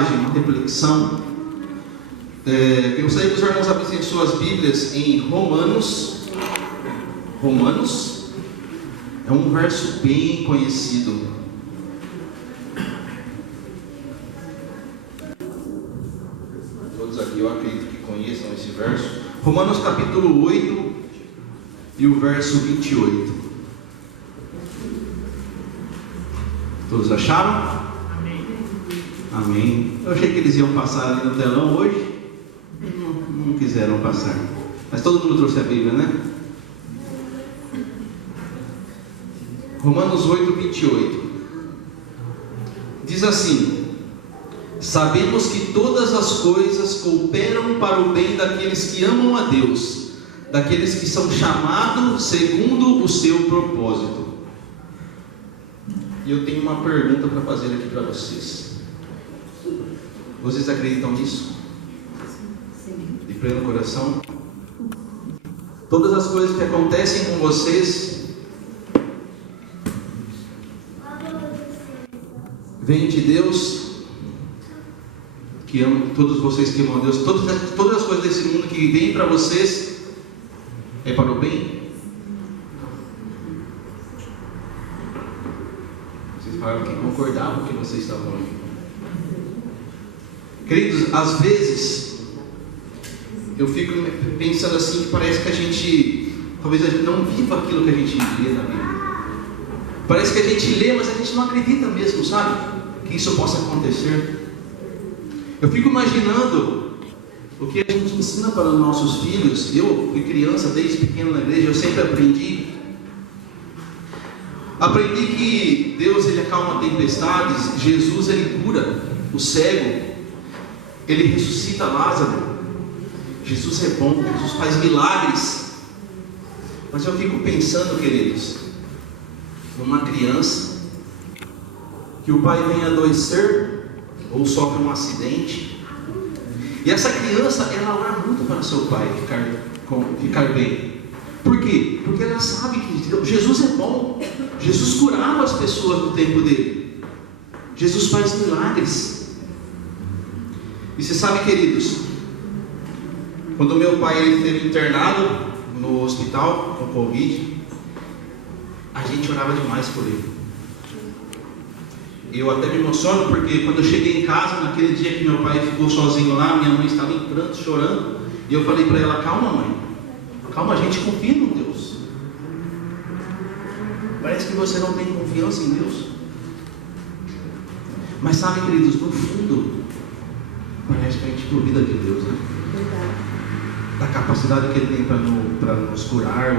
mensagem, uma reflexão. Eu gostaria que os irmãos abrissem suas Bíblias em Romanos. Romanos é um verso bem conhecido. Todos aqui eu acredito que conheçam esse verso. Romanos capítulo 8 e o verso 28. Todos acharam? Amém. Amém. Eu achei que eles iam passar ali no telão hoje. Não quiseram passar. Mas todo mundo trouxe a Bíblia, né? Romanos 8, 28. Diz assim: sabemos que todas as coisas cooperam para o bem daqueles que amam a Deus, daqueles que são chamados segundo o seu propósito. E eu tenho uma pergunta para fazer aqui para vocês. Vocês acreditam nisso? De pleno coração? Todas as coisas que acontecem com vocês vêm de Deus, que ama, todos vocês que amam a Deus, todas as coisas desse mundo que vêm para vocês é para o bem? Vocês falaram que concordavam com o que vocês estavam ouvindo. Queridos, às vezes eu fico pensando assim, que parece que a gente, talvez a gente não viva aquilo que a gente lê na Bíblia. Parece que a gente lê, mas a gente não acredita mesmo, sabe? Que isso possa acontecer. Eu fico imaginando o que a gente ensina para os nossos filhos. Eu fui criança desde pequeno na igreja, eu sempre aprendi que Deus ele acalma tempestades, Jesus ele cura o cego, ele ressuscita Lázaro, Jesus é bom, Jesus faz milagres. Mas eu fico pensando, queridos, numa criança que o pai vem adoecer ou sofre um acidente, e essa criança ela ora muito para seu pai ficar bem. Por quê? Porque ela sabe que Jesus é bom. Jesus curava as pessoas no tempo dele. Jesus faz milagres. E você sabe, queridos, quando meu pai ele esteve internado no hospital com Covid, a gente orava demais por ele. Eu até me emociono porque quando eu cheguei em casa, naquele dia que meu pai ficou sozinho lá, minha mãe estava em pranto, chorando, e eu falei para ela: calma, mãe, calma, a gente confia em Deus. Parece que você não tem confiança em Deus, mas sabe, queridos, no fundo parece que a gente duvida de Deus, né? Da capacidade que Ele tem para nos curar.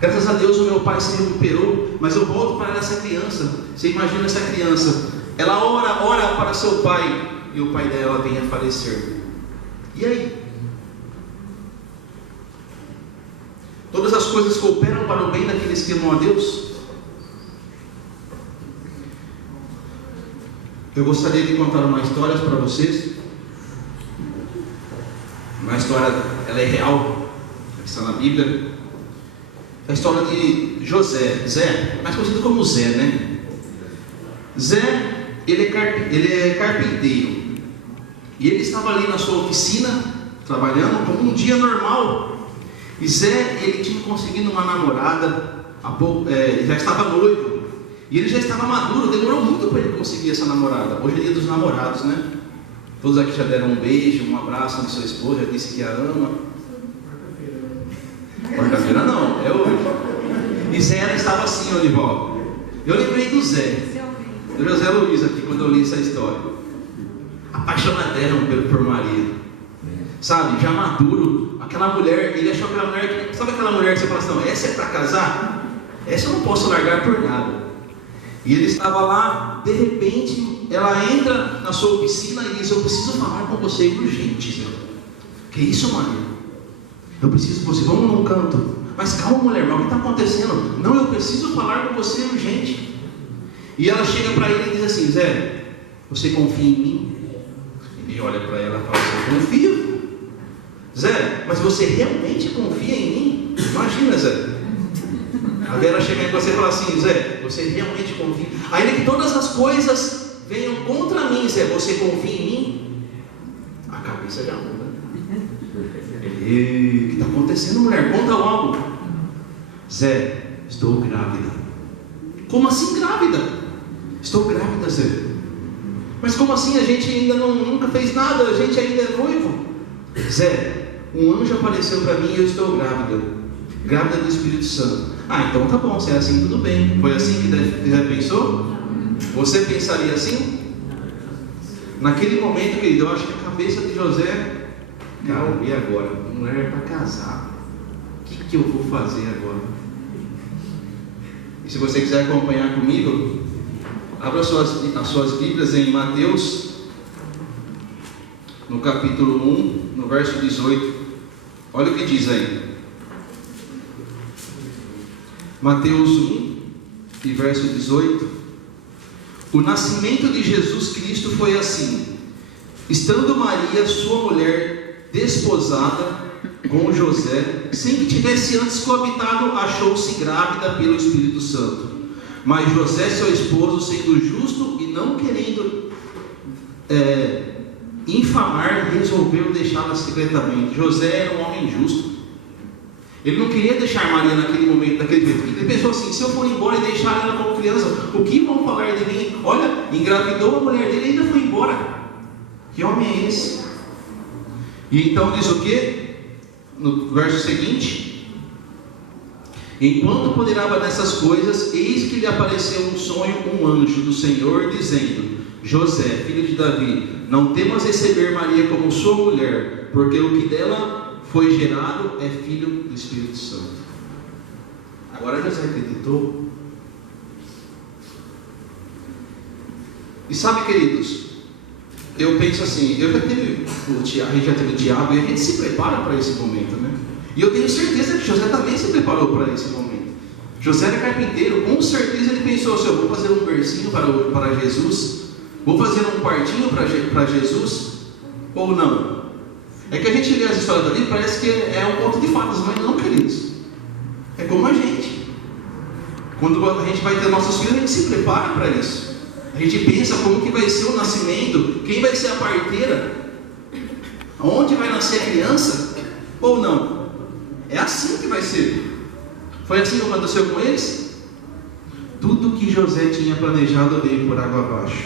Graças a Deus o meu pai se recuperou, mas eu volto para essa criança. Você imagina essa criança, ela ora para seu pai, e o pai dela vem a falecer. E aí? Todas as coisas cooperam para o bem daqueles que amam a Deus. Eu gostaria de contar uma história para vocês. Uma história, ela é real, está na Bíblia. A história de José, Zé, mais conhecido como Zé, né? Zé, ele é carpinteiro. E ele estava ali na sua oficina, trabalhando como um dia normal. E Zé, ele tinha conseguido uma namorada, ele já estava noivo. E ele já estava maduro, demorou muito para ele conseguir essa namorada. Hoje é dia dos namorados, né? Todos aqui já deram um beijo, um abraço na sua esposa, já disse que a ama. Quarta-feira não, é hoje. E Zé ela estava assim, Olival. Eu lembrei do Zé, do José Luiz aqui, quando eu li essa história. Apaixonadão por Maria. Sabe, já maduro. Aquela mulher, ele achou aquela mulher, sabe aquela mulher que você fala assim: não, essa é para casar? Essa eu não posso largar por nada. E ele estava lá, de repente, ela entra na sua oficina e diz: eu preciso falar com você urgente, Zé. Que isso, Maria? Eu preciso de você, vamos num canto. Mas calma, mulher, mas o que está acontecendo? Não, eu preciso falar com você urgente. E ela chega para ele e diz assim: Zé, você confia em mim? Ele olha para ela e fala assim: eu confio. Zé, mas você realmente confia em mim? Imagina, Zé. A Vera chega em você e fala assim: Zé, você realmente confia? Ainda que todas as coisas venham contra mim, Zé, você confia em mim? A cabeça já muda. O que está acontecendo, mulher? Conta logo. Zé, estou grávida. Como assim grávida? Estou grávida, Zé. Mas como assim? A gente ainda nunca fez nada, a gente ainda é noivo. Zé, um anjo apareceu para mim e eu estou grávida. Grávida do Espírito Santo. Ah, então tá bom, se é assim tudo bem. Foi assim que Zé pensou? Você pensaria assim? Naquele momento, querido, eu acho que a cabeça de José, cara, e agora? Mulher para casar. O que eu vou fazer agora? E se você quiser acompanhar comigo, abra as suas Bíblias em Mateus, no capítulo 1, no verso 18. Olha o que diz aí. Mateus 1 e verso 18. O nascimento de Jesus Cristo foi assim: estando Maria, sua mulher, desposada com José, sem que tivesse antes coabitado, achou-se grávida pelo Espírito Santo. Mas José, seu esposo, sendo justo e não querendo infamar, resolveu deixá-la secretamente. José era um homem justo. Ele não queria deixar Maria naquele momento, daquele jeito. Ele pensou assim: se eu for embora e deixar ela como criança, o que vão falar de mim? Olha, engravidou a mulher dele e ainda foi embora. Que homem é esse? E então diz o que? No verso seguinte: enquanto ponderava nessas coisas, eis que lhe apareceu um sonho, um anjo do Senhor, dizendo: José, filho de Davi, não temas receber Maria como sua mulher, porque o que dela foi gerado é filho do Espírito Santo. Agora José acreditou. E sabe, queridos, eu penso assim, a gente já teve o diabo e a gente se prepara para esse momento, né? E eu tenho certeza que José também se preparou para esse momento. José era carpinteiro, com certeza ele pensou assim: eu vou fazer um bercinho para Jesus, vou fazer um quartinho para Jesus, ou não? É que a gente lê as histórias ali, parece que é um conto de fadas, mas não, queridos. É como a gente. Quando a gente vai ter nossos filhos, a gente se prepara para isso. A gente pensa como que vai ser o nascimento, quem vai ser a parteira, onde vai nascer a criança, ou não. É assim que vai ser. Foi assim que aconteceu com eles? Tudo que José tinha planejado veio por água abaixo.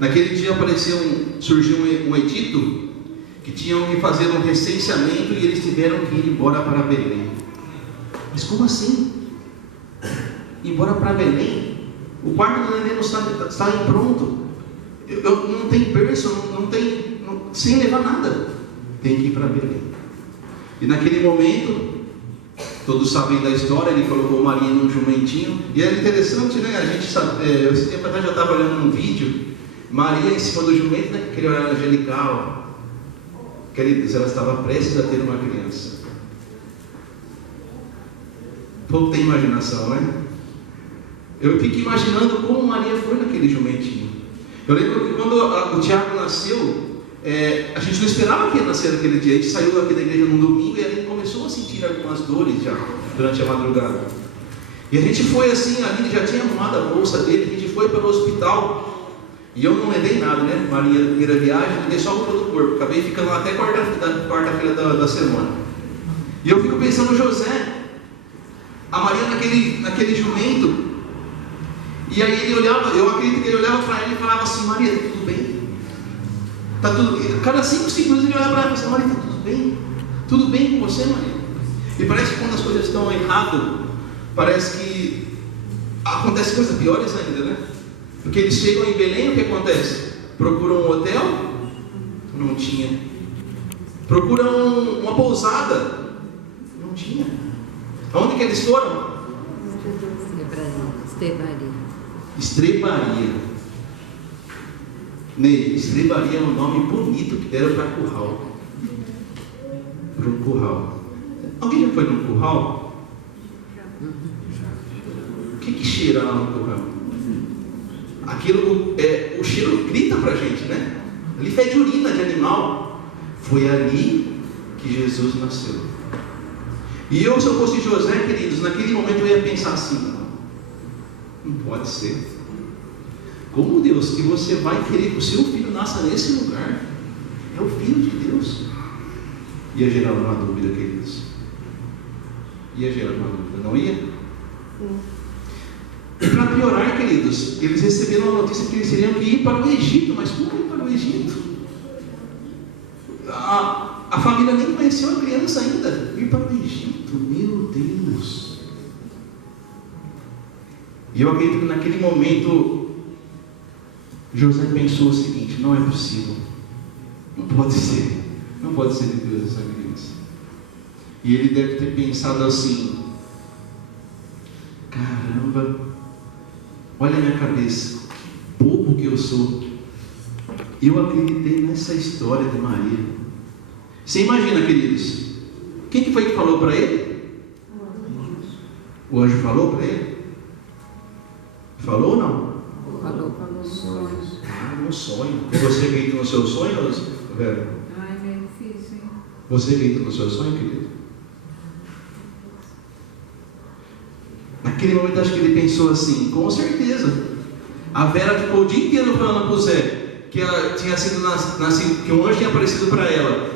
Naquele dia surgiu um edito que tinham que fazer um recenseamento e eles tiveram que ir embora para Belém. Mas como assim? Ir embora para Belém? O quarto do neném não está pronto. Não tem berço, sem levar nada. Tem que ir para Belém. E naquele momento, todos sabem da história, ele colocou Maria num jumentinho. E é interessante, né? A gente sabe, esse tempo atrás já estava olhando um vídeo, Maria em cima do jumento, né? Aquele olhar angelical. Queridos, ela estava prestes a ter uma criança. O povo tem imaginação, né? Eu fico imaginando como Maria foi naquele jumentinho. Eu lembro que quando o Tiago nasceu, a gente não esperava que ele nascesse naquele dia. A gente saiu daqui da igreja num domingo e a gente começou a sentir algumas dores já durante a madrugada. E a gente foi assim, a gente já tinha arrumado a bolsa dele, a gente foi para o hospital. E eu não levei nada, né? Maria, primeira viagem, levei só o do corpo. Acabei ficando lá até quarta-feira da semana. E eu fico pensando no José, a Maria naquele jumento. E aí ele olhava, eu acredito que ele olhava para ela e falava assim: Maria, tá tudo bem? Tá tudo. Cada 5 segundos ele olhava para ela e falava: Maria, tá tudo bem? Tudo bem com você, Maria? E parece que quando as coisas estão erradas, parece que acontece coisas piores ainda, né? Porque eles chegam em Belém, o que acontece? Procuram um hotel? Não tinha. Procuram uma pousada? Não tinha. Aonde que eles foram? Estrebaria. Ney, estrebaria é um nome bonito que deram para curral. Para um curral. Alguém já foi num curral? O que cheira lá no curral? Aquilo, o cheiro grita pra gente, né? Ali fede urina de animal. Foi ali que Jesus nasceu. E eu, se eu fosse José, queridos, naquele momento eu ia pensar assim: não pode ser. Como, Deus, que você vai querer que o seu filho nasça nesse lugar? É o Filho de Deus. Ia gerar uma dúvida, queridos. Ia gerar uma dúvida, não ia? E para piorar, queridos, eles receberam a notícia que eles teriam que ir para o Egito. Mas como ir para o Egito? A família nem conheceu a criança ainda. Ir para o Egito, meu Deus. E eu acredito que naquele momento José pensou o seguinte: não é possível, não pode ser de Deus essa criança. E ele deve ter pensado assim: caramba, olha a minha cabeça, que bobo que eu sou. Eu acreditei nessa história de Maria. Você imagina, queridos, quem que foi que falou para ele? O anjo falou para ele? Falou ou não? Falou sonhos. No sonho. Você acredita no seu sonho, Vera? Ai, meio difícil, hein? Você acredita no seu sonho, querido? Naquele momento acho que ele pensou assim: com certeza. A Vera ficou o dia inteiro falando para o Zé que ela tinha sido que um anjo tinha aparecido para ela.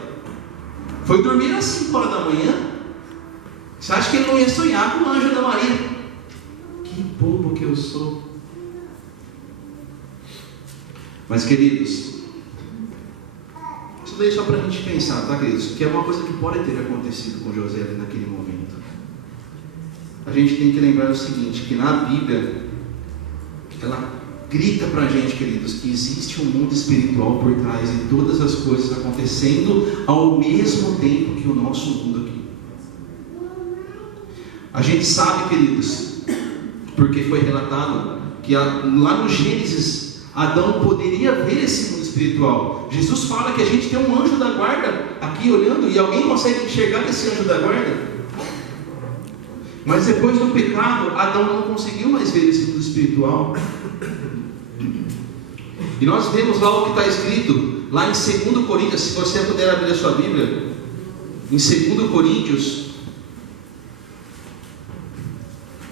Foi dormir às 5 horas da manhã. Você acha que ele não ia sonhar com o anjo da Maria? Que bobo que eu sou. Mas, queridos, isso daí só para a gente pensar, tá, queridos? Que é uma coisa que pode ter acontecido com José ali naquele momento. A gente tem que lembrar o seguinte: que na Bíblia ela grita para a gente, queridos, que existe um mundo espiritual por trás de todas as coisas acontecendo ao mesmo tempo que o nosso mundo aqui. A gente sabe, queridos, porque foi relatado que lá no Gênesis Adão poderia ver esse mundo espiritual. Jesus fala que a gente tem um anjo da guarda aqui olhando, e alguém consegue enxergar esse anjo da guarda? Mas depois do pecado, Adão não conseguiu mais ver esse mundo espiritual. E nós vemos lá o que está escrito lá em 2 Coríntios. Se você puder abrir a sua Bíblia, em 2 Coríntios,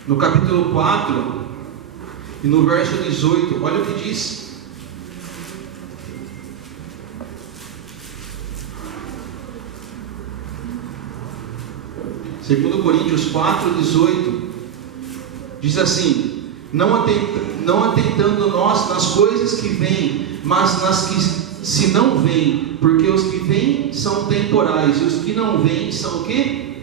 no capítulo 4 e no verso 18, olha o que diz. Segundo Coríntios 4, 18, diz assim: não atentando nós nas coisas que vêm, mas nas que se não vêm, porque os que vêm são temporais, e os que não vêm são o quê?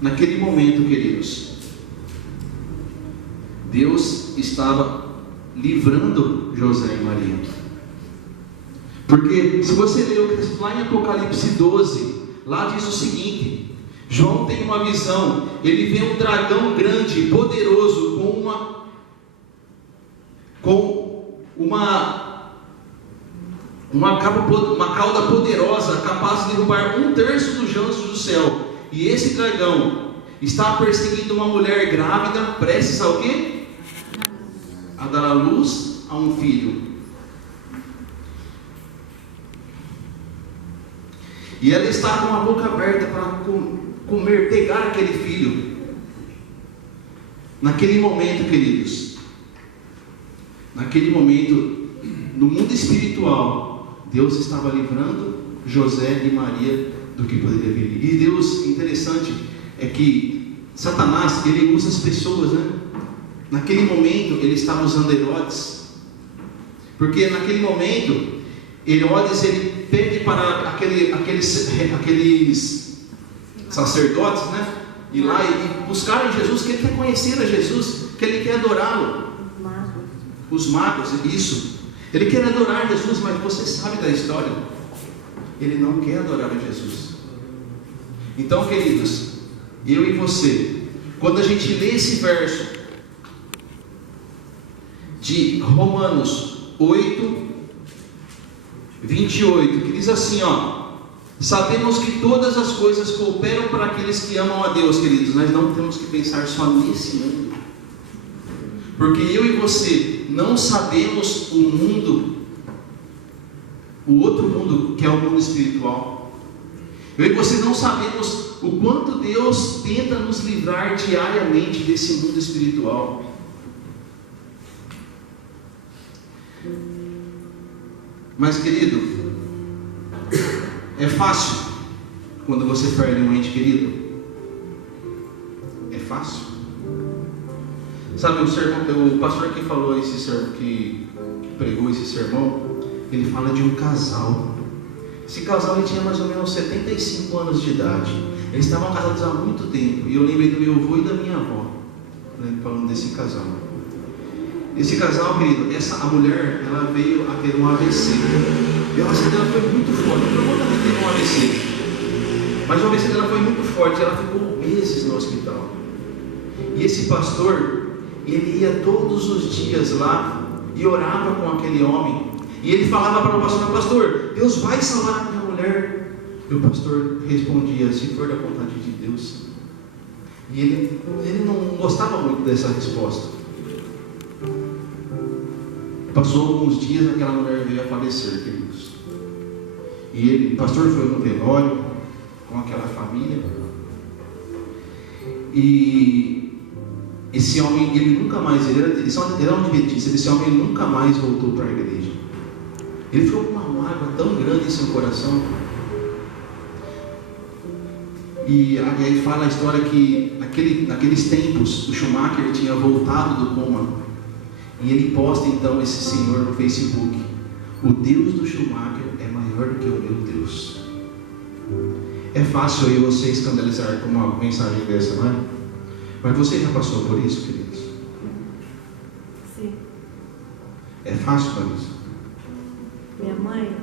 Naquele momento, queridos, Deus estava livrando José e Maria. Porque se você ler lá em Apocalipse 12, lá diz o seguinte: João tem uma visão, ele vê um dragão grande e poderoso com uma cauda poderosa, capaz de derrubar 1/3 dos anjos do céu. E esse dragão está perseguindo uma mulher grávida, prestes a o quê? A dar à luz a um filho. E ela está com a boca aberta para pegar aquele filho. Naquele momento, queridos, naquele momento, no mundo espiritual, Deus estava livrando José e Maria do que poderia vir. E Deus, interessante, é que Satanás, ele usa as pessoas, né? Naquele momento, ele estava usando Herodes, porque naquele momento, Herodes, ele pede para aqueles sacerdotes, né? Ir lá e buscarem Jesus, que ele quer conhecer a Jesus, que ele quer adorá-lo. Os magos, isso. Ele quer adorar Jesus, mas você sabe da história. Ele não quer adorar a Jesus. Então, queridos, eu e você, quando a gente lê esse verso de Romanos 8, 28, que diz assim, ó: sabemos que todas as coisas cooperam para aqueles que amam a Deus, queridos. Nós não temos que pensar só nesse mundo, porque eu e você não sabemos o mundo, o outro mundo, que é o mundo espiritual. Eu e você não sabemos o quanto Deus tenta nos livrar diariamente desse mundo espiritual. Mas, querido, é fácil quando você perde um ente querido? É fácil? Sabe, o pastor que falou esse sermão, que pregou esse sermão, ele fala de um casal. Esse casal ele tinha mais ou menos 75 anos de idade. Eles estavam casados há muito tempo. E eu lembrei do meu avô e da minha avó, né, falando desse casal. Esse casal, querido, a mulher, ela veio a ter um AVC. E o AVC dela foi muito forte. Eu não também teve um AVC. Mas o AVC dela foi muito forte. Ela ficou meses no hospital. E esse pastor, ele ia todos os dias lá e orava com aquele homem. E ele falava para o pastor: pastor, Deus vai salvar a minha mulher. E o pastor respondia: se for da vontade de Deus. E ele não gostava muito dessa resposta. Passou alguns dias, aquela mulher veio a falecer, queridos. E o pastor foi no velório com aquela família. E esse homem, ele nunca mais, ele era um adventista, esse homem ele nunca mais voltou para a igreja. Ele ficou com uma mágoa tão grande em seu coração. E aí fala a história que naqueles tempos o Schumacher tinha voltado do coma. E ele posta então esse senhor no Facebook: o Deus do Schumacher é maior do que o meu Deus. É fácil eu e você escandalizar com uma mensagem dessa, não é? Mas você já passou por isso, queridos? Sim. É fácil para isso? Minha mãe,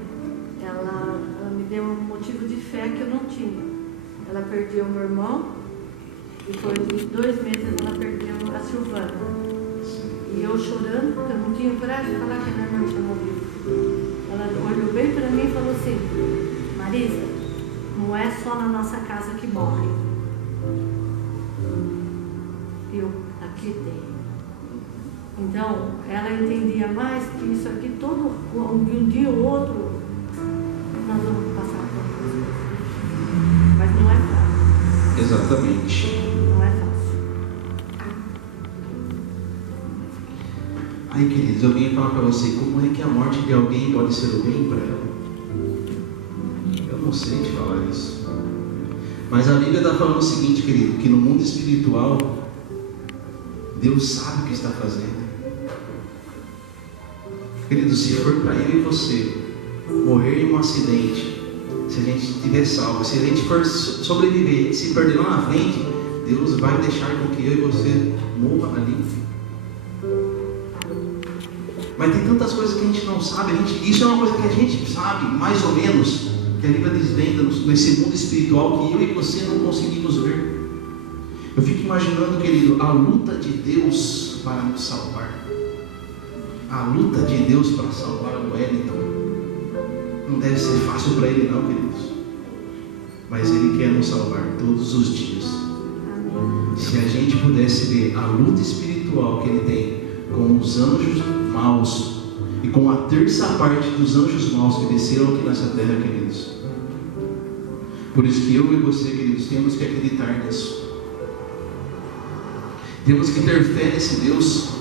ela me deu um motivo de fé que eu não tinha. Ela perdeu o meu irmão, e depois de 2 meses ela perdeu a Silvana. E eu chorando, porque eu não tinha coragem de falar que a minha irmã tinha morrido. Ela olhou bem para mim e falou assim: Marisa, não é só na nossa casa que morre. Eu aqui tenho. Então, ela entendia mais que isso aqui, um dia ou outro, nós vamos passar por coisas. Mas não é fácil. Exatamente. Não é fácil. Aí, queridos, eu vim falar para você: como é que a morte de alguém pode ser o bem para ela? Eu não sei te falar isso. Mas a Bíblia está falando o seguinte, querido: que no mundo espiritual, Deus sabe o que está fazendo. Querido, se for para eu e você morrer em um acidente, se a gente estiver salvo, se a gente for sobreviver e se perder lá na frente, Deus vai deixar com que eu e você morra ali. Mas tem tantas coisas que a gente não sabe. Isso é uma coisa que a gente sabe, mais ou menos, que a Bíblia desvenda nesse mundo espiritual, que eu e você não conseguimos ver. Eu fico imaginando, querido, a luta de Deus para nos salvar. A luta de Deus para salvar o Wellington não deve ser fácil para ele não, queridos. Mas Ele quer nos salvar todos os dias. Se a gente pudesse ver a luta espiritual que Ele tem com os anjos maus e com a terça parte dos anjos maus que desceram aqui nessa terra, queridos. Por isso que eu e você, queridos, temos que acreditar nisso. Temos que ter fé nesse Deus.